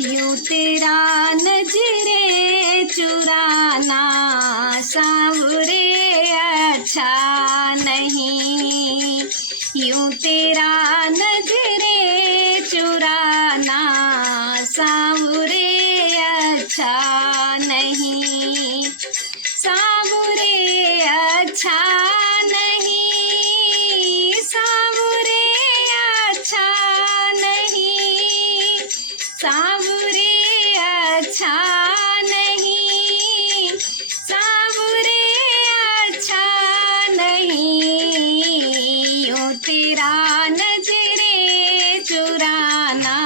यूं तेरा नजरे चुराना सांवरे अच्छा नहीं। यूं तेरा नजरे चुराना सांवरे अच्छा नहीं। सांवरे अच्छा नहीं। सांवरे अच्छा नहीं। सांवरे अच्छा नहीं। सांवरे अच्छा नहीं। यूं तेरा नजरे चुराना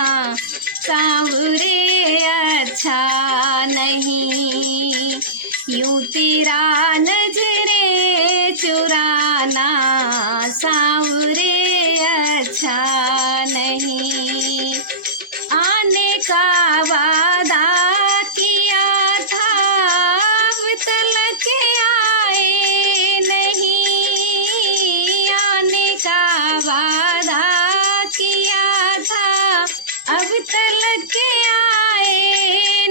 सांवरे अच्छा नहीं। यूं तेरा नजरे चुराना सांवरे अच्छा नहीं। आने का वादा किया था अब तलक आए नहीं। आने का वादा किया था अब तलक आए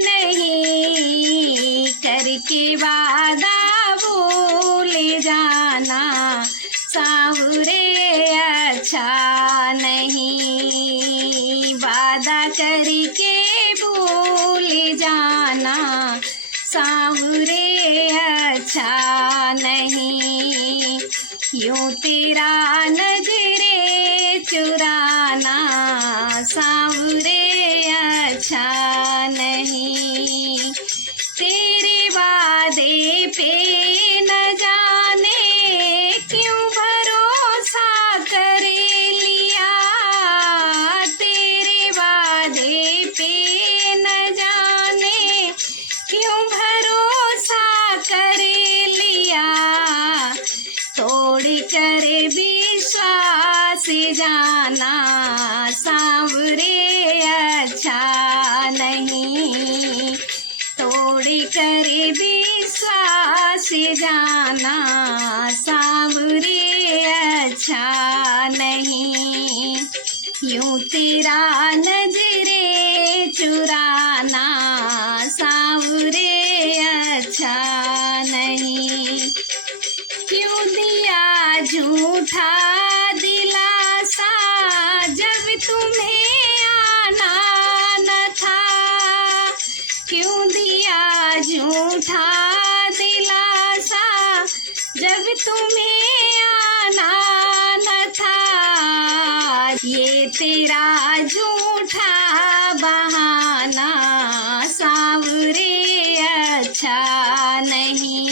नहीं। करके वादा भूल जाना सांवरे अच्छा नहीं। वादा करके भूल जाना सांवरे अच्छा नहीं। यूं तेरा नजरे चुराना सांवरे अच्छा नहीं। तेरे वादे पे न जाने क्यों भरोसा कर लिया। तेरे वादे पे न जाने क्यों भरोसा कर लिया। तोड़ कर विश्वास जाना सांवरे अच्छा नहीं। तोड़ कर विश्वास जाना सांवरे अच्छा नहीं। यूं तेरा नजरे चुराना सांवरे अच्छा नहीं। क्यों दिया झूठा दिलासा जब तुम्हें आना न था। क्यों दिया झूठा दिलासा जब तुम्हें आना न था। ये तेरा झूठा बहाना सांवरे अच्छा नहीं।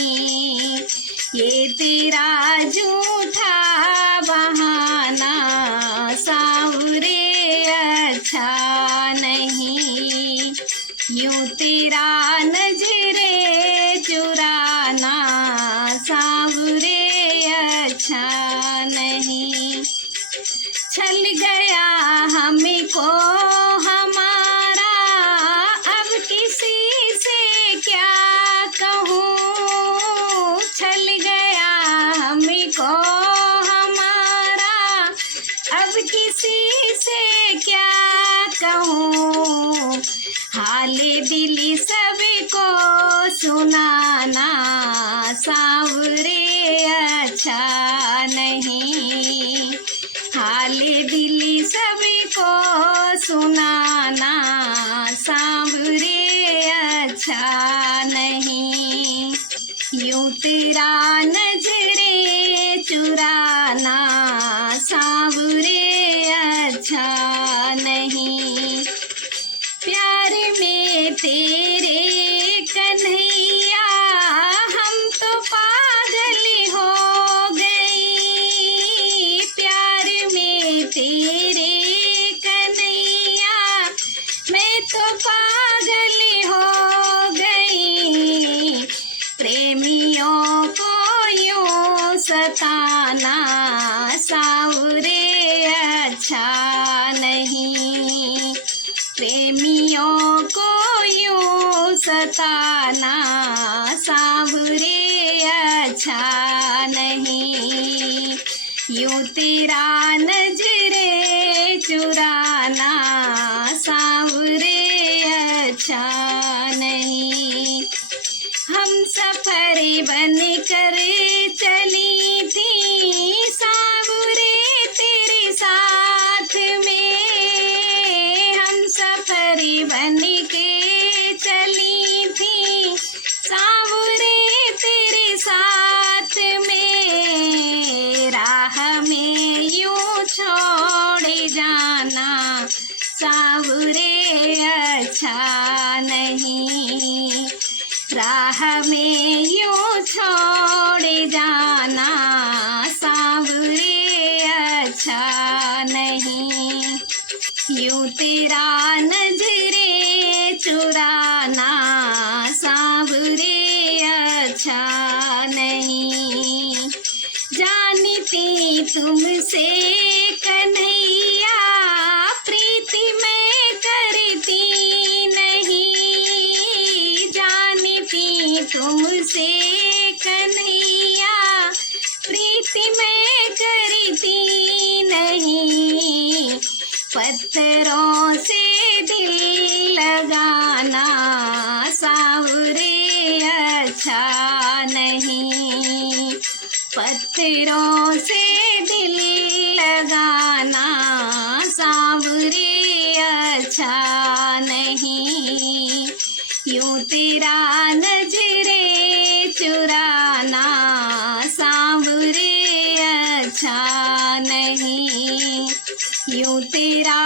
ये तेरा झूठा बहाना सांवरे अच्छा नहीं। यूं तेरा नजरे चुराना सांवरे अच्छा नहीं। छल गया हमको हमारा अब किसी से क्या कहूँ। छल गया हमको हमारा अब किसी से क्या कहूँ। हाले दिल सबको सुनाना सांवरे अच्छा नहीं। हाले दिल सबको सुनाना सांवरे अच्छा नहीं। यूं तेरा नजरे चुराना सांवरे अच्छा नहीं। प्यार में तेरे कन्हैया हम तो पागल हो गई। प्यार में तेरे कन्हैया मैं तो पागल हो गई। प्रेमियों को यूं सताना सांवरे अच्छा नहीं। प्रेमियों को यूं सताना सांवरे अच्छा नहीं। यूं तेरा नजरे चुराना अच्छा नहीं। हम सफर बन कर चली थी सांवरे तेरे साथ में। हम सफर बन के चली थी सांवरे तेरे साथ में। राह में यूं छोड़ जाना सांवरे अच्छा नहीं। राह में यूं छोड़ जाना सांवरे अच्छा नहीं। यूं तेरा नजरे चुराना सांवरे अच्छा नहीं। जानती तुमसे कन्हैया प्रीति मैं करती नहीं। जानती तुमसे कन्हैया प्रीति मैं करती नहीं। पत्थरों से दिल लगाना सांवरे अच्छा नहीं। पत्थरों से दिल लगाना सांवरे अच्छा नहीं। यूं तेरा नजरे चुराना सांवरे अच्छा नहीं। यूं तेरा